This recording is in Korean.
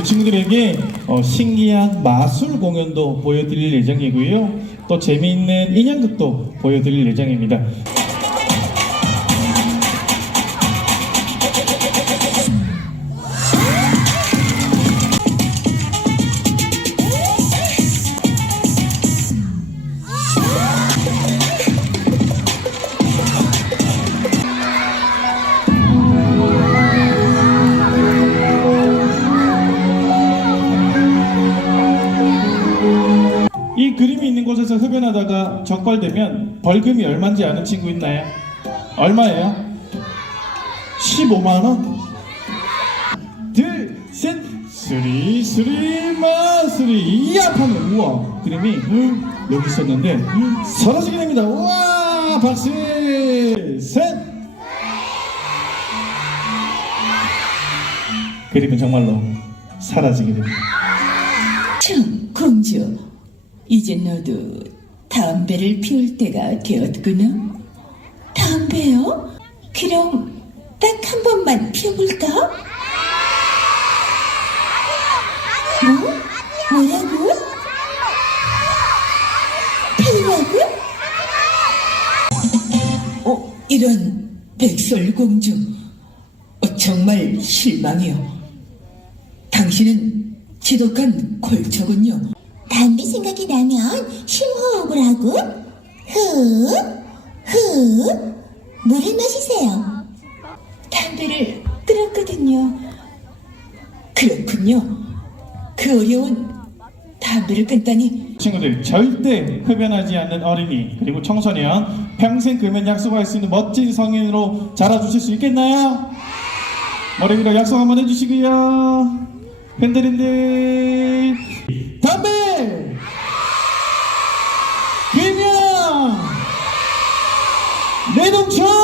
우리 친구들에게 어, 신기한 마술 공연도 보여드릴 예정이고요. 또 재미있는 인형극도 보여드릴 예정입니다. 그림이 있는 곳에서 흡연하다가 적발되면 벌금이 얼마인지 아는 친구 있나요? 얼마예요? 15만 원. 둘, 셋, 쓰리, 쓰리, 마, 쓰리, 이야 하면 우와 그림이 음, 여기 있었는데 음, 사라지게 됩니다. 우와 박수, 셋. 그림은 정말로 사라지게 됩니다. 참, 공주. 이제 너도 담배를 피울 때가 되었구나. 담배요? 그럼 딱 한 번만 피워볼까? 뭐? 뭐라고? 피우라고? 어, 이런 백설공주. 어, 정말 실망이요. 당신은 지독한 골초군요. 담배 생각이 나면 심호흡을 하고 후, 후 물을 마시세요. 담배를 끊었거든요. 그렇군요. 그 어려운 담배를 끊다니 친구들 절대 흡연하지 않는 어린이 그리고 청소년 평생 금연 약속할 수 있는 멋진 성인으로 자라주실 수 있겠나요? 머리 위로 약속 한번 해주시고요 팬들인들 담배 금연 내동천